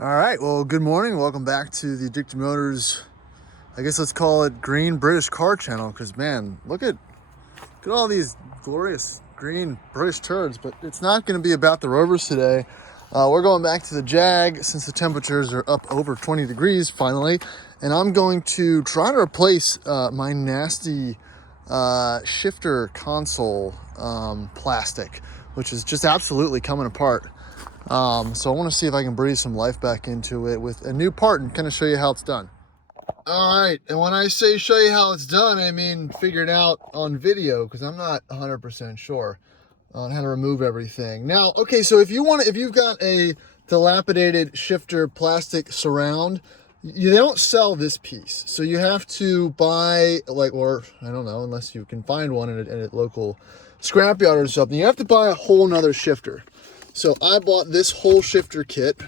All right, well, good morning. Welcome back to the Jgate Motors, I guess let's call it Green British Car Channel, because man, look at all these glorious green British turds, but it's not going to be about the Rovers today. We're going back to the Jag since the temperatures are up over 20 degrees finally, and I'm going to try to replace my nasty shifter console plastic, which is just absolutely coming apart. So I want to see if I can breathe some life back into it with a new part and kind of show you how it's done. All right, and when I say show you how it's done, I mean figure it out on video, because I'm not 100% sure on how to remove everything. Now, okay, so if you've got a dilapidated shifter plastic surround, they don't sell this piece. So you have to buy, or I don't know, unless you can find one at a local scrapyard or something, you have to buy a whole nother shifter. So I bought this whole shifter kit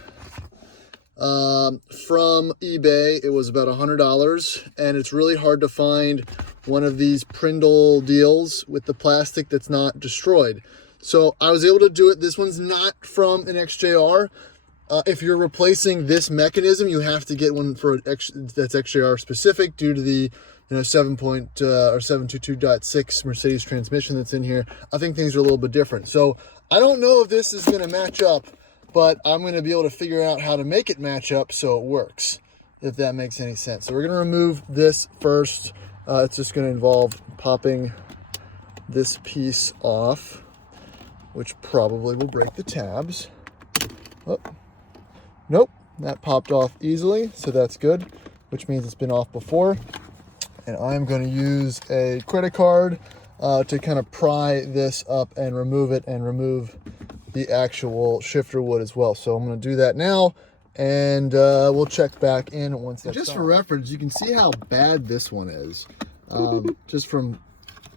from eBay. It was about $100, and it's really hard to find one of these Prindle deals with the plastic that's not destroyed. So I was able to do it. This one's not from an XJR. If you're replacing this mechanism, you have to get one that's XJR specific due to the 722.6 Mercedes transmission that's in here. I think things are a little bit different. So I don't know if this is going to match up, but I'm going to be able to figure out how to make it match up so it works, if that makes any sense. So we're going to remove this first. It's just going to involve popping this piece off, which probably will break the tabs. Oh, nope, that popped off easily, so that's good, which means it's been off before. And I'm going to use a credit card to kind of pry this up and remove it, and remove the actual shifter wood as well. So I'm going to do that now, and we'll check back in once that's just done. For reference, you can see how bad this one is. Just from,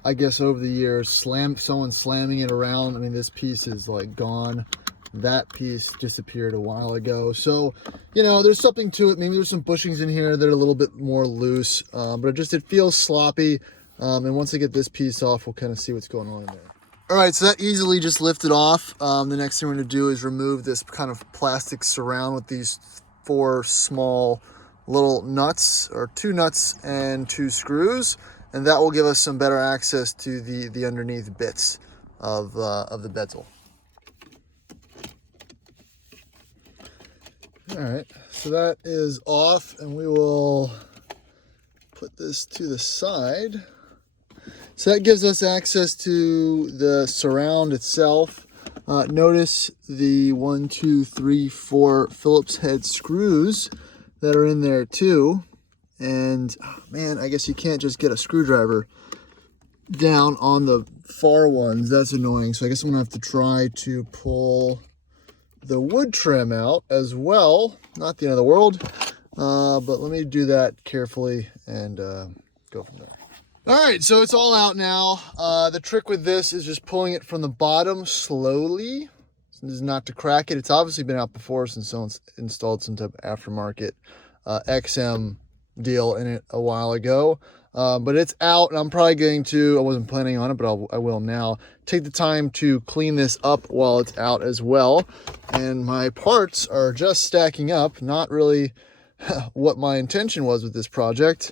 I guess, over the years, someone slamming it around. I mean, this piece is like gone. That piece disappeared a while ago. So, there's something to it. Maybe there's some bushings in here that are a little bit more loose, but it feels sloppy. And once I get this piece off, we'll kind of see what's going on in there. All right, so that easily just lifted off. The next thing we're going to do is remove this kind of plastic surround with these 4 small little nuts, or 2 nuts and 2 screws, and that will give us some better access to the underneath bits of the bezel. All right, so that is off, and we will put this to the side. So that gives us access to the surround itself. Notice the 1, 2, 3, 4 Phillips head screws that are in there too. And man, I guess you can't just get a screwdriver down on the far ones. That's annoying. So I guess I'm gonna have to try to pull the wood trim out as well. Not the end of the world, but let me do that carefully and go from there. All right, so it's all out now. The trick with this is just pulling it from the bottom slowly. This is not to crack it. It's obviously been out before since someone's installed some type of aftermarket XM deal in it a while ago. But it's out, and I'm probably going to, I wasn't planning on it, but I will now, take the time to clean this up while it's out as well. And my parts are just stacking up, not really what my intention was with this project.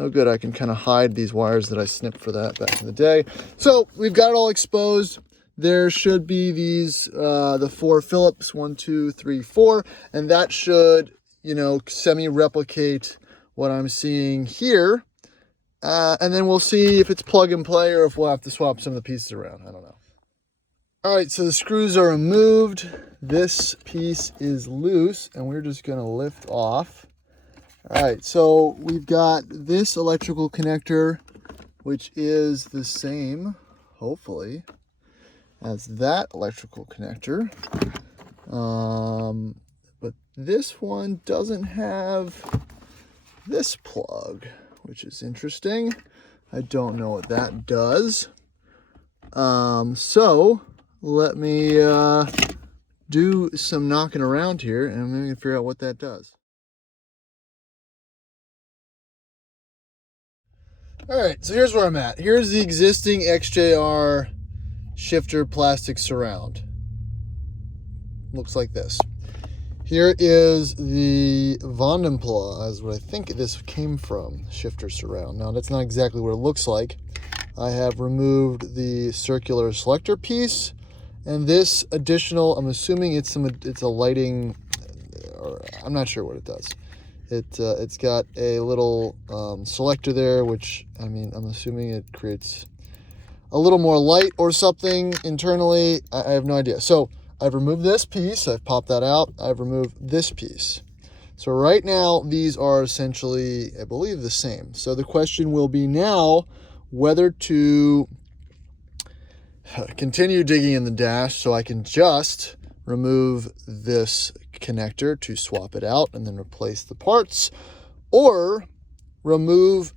Oh good, I can kind of hide these wires that I snipped for that back in the day. So we've got it all exposed. There should be these, the 4 Phillips, 1, 2, 3, 4, and that should, semi-replicate what I'm seeing here. And then we'll see if it's plug and play or if we'll have to swap some of the pieces around. I don't know. All right, so the screws are removed. This piece is loose, and we're just going to lift off. All right, so we've got this electrical connector, which is the same, hopefully, as that electrical connector. But this one doesn't have this plug, which is interesting. I don't know what that does. So let me do some knocking around here, and I'm going to figure out what that does. All right, so here's where I'm at. Here's the existing XJR shifter plastic surround. Looks like this. Here is the Vandenpla, is what I think this came from, shifter surround. Now that's not exactly what it looks like. I have removed the circular selector piece, and this additional, I'm assuming it's a lighting, or I'm not sure what it does. It's got a little selector there, which, I mean, I'm assuming it creates a little more light or something internally. I have no idea. So I've removed this piece, I've popped that out, I've removed this piece. So right now, these are essentially, I believe, the same. So the question will be now whether to continue digging in the dash so I can just remove this connector to swap it out and then replace the parts, or remove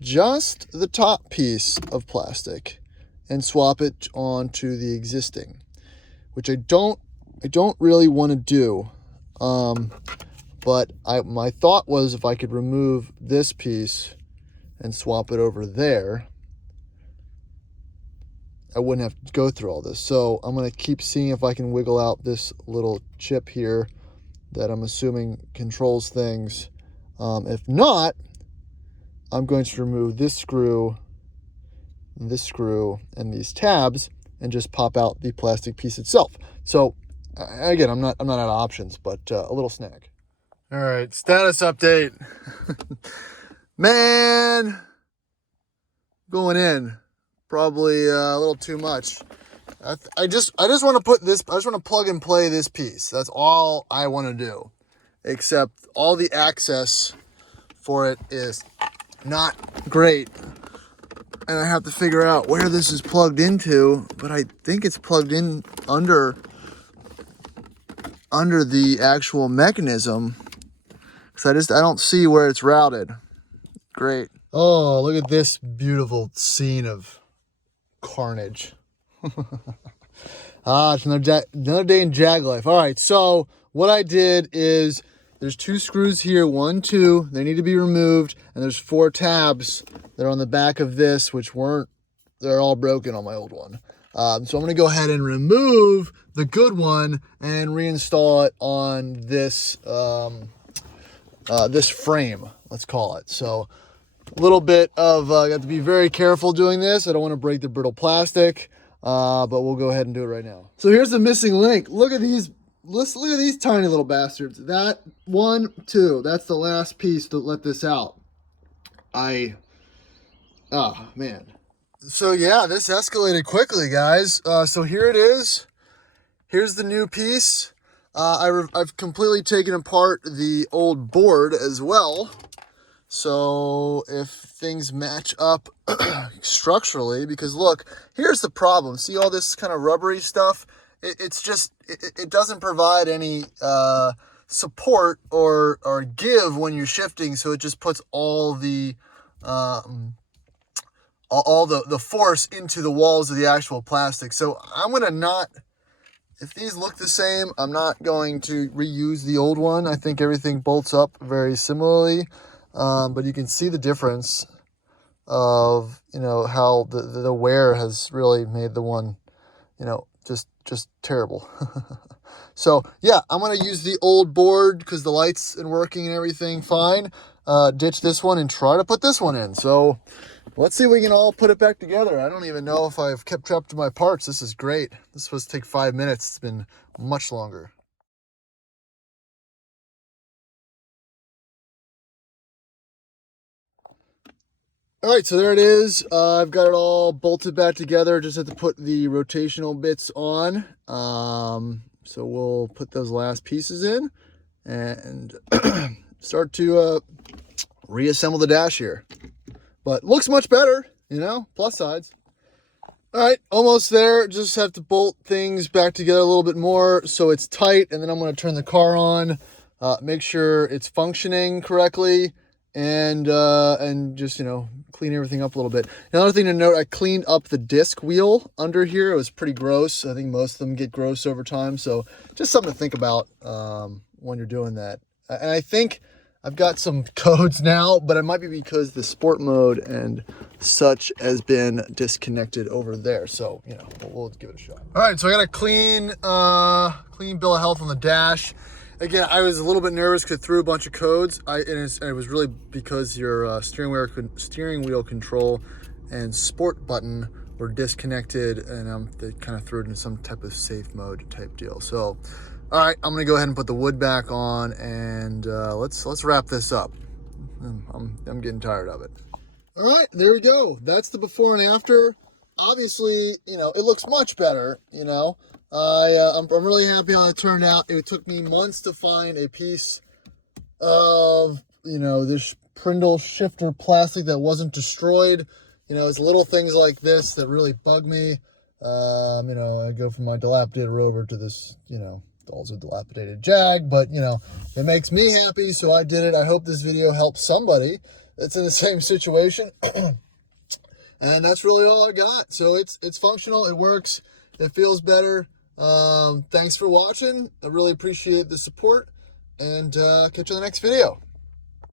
just the top piece of plastic and swap it onto the existing, which I don't really want to do. But my thought was if I could remove this piece and swap it over there, I wouldn't have to go through all this. So I'm going to keep seeing if I can wiggle out this little chip here that I'm assuming controls things. If not, I'm going to remove this screw, and these tabs, and just pop out the plastic piece itself. So again, I'm not out of options, but a little snack. All right, status update. Man, going in probably a little too much. I just want to put this, I just want to plug and play this piece. That's all I want to do, except all the access for it is not great, and I have to figure out where this is plugged into, but I think it's plugged in under the actual mechanism, because I don't see where it's routed. Great. Oh, look at this beautiful scene of carnage. It's another day in Jag life. All right, so what I did is there's 2 screws here, 1, 2, they need to be removed, and there's 4 tabs that are on the back of this, which they're all broken on my old one. So I'm going to go ahead and remove the good one and reinstall it on this this frame, let's call it. So a little bit of, I got to be very careful doing this. I don't want to break the brittle plastic, but we'll go ahead and do it right now. So here's the missing link. Look at these. Look at these tiny little bastards. That 1, 2, that's the last piece to let this out. Oh man. So yeah, this escalated quickly, guys. So here it is. Here's the new piece. I've completely taken apart the old board as well. So if things match up structurally, because look, here's the problem. See all this kind of rubbery stuff? It doesn't provide any support or give when you're shifting. So it just puts all the force into the walls of the actual plastic. So I'm going to not, if these look the same, I'm not going to reuse the old one. I think everything bolts up very similarly. But you can see the difference of, how the wear has really made the one, just terrible. So yeah, I'm going to use the old board because the lights and working and everything fine. Ditch this one and try to put this one in. So let's see if we can all put it back together. I don't even know if I've kept track of my parts. This is great. This was supposed to take 5 minutes. It's been much longer. All right, so there it is. I've got it all bolted back together. Just have to put the rotational bits on. So we'll put those last pieces in and start to reassemble the dash here. But looks much better, plus sides. All right, almost there. Just have to bolt things back together a little bit more so it's tight, and then I'm going to turn the car on, make sure it's functioning correctly, and just, clean everything up a little bit. Another thing to note, I cleaned up the disc wheel under here. It was pretty gross. I think most of them get gross over time. So just something to think about when you're doing that. And I think I've got some codes now, but it might be because the sport mode and such has been disconnected over there. So, we'll give it a shot. All right, so I got a clean bill of health on the dash. again, I was a little bit nervous because it threw a bunch of codes. And it was really because your steering wheel control and sport button were disconnected, and they kind of threw it into some type of safe mode type deal. So, all right, I'm gonna go ahead and put the wood back on, and let's wrap this up. I'm getting tired of it. All right, there we go. That's the before and after. Obviously, you know, it looks much better. You know, I'm really happy how it turned out. It took me months to find a piece of, you know, this Prindle shifter plastic that wasn't destroyed. You know, it's little things like this that really bug me. You know, I go from my dilapidated Rover to this, you know, also dilapidated Jag, but, you know, it makes me happy, so I did it. I hope this video helps somebody that's in the same situation. And that's really all I got. So it's functional, it works, it feels better. Thanks for watching. I really appreciate the support, and catch you on the next video.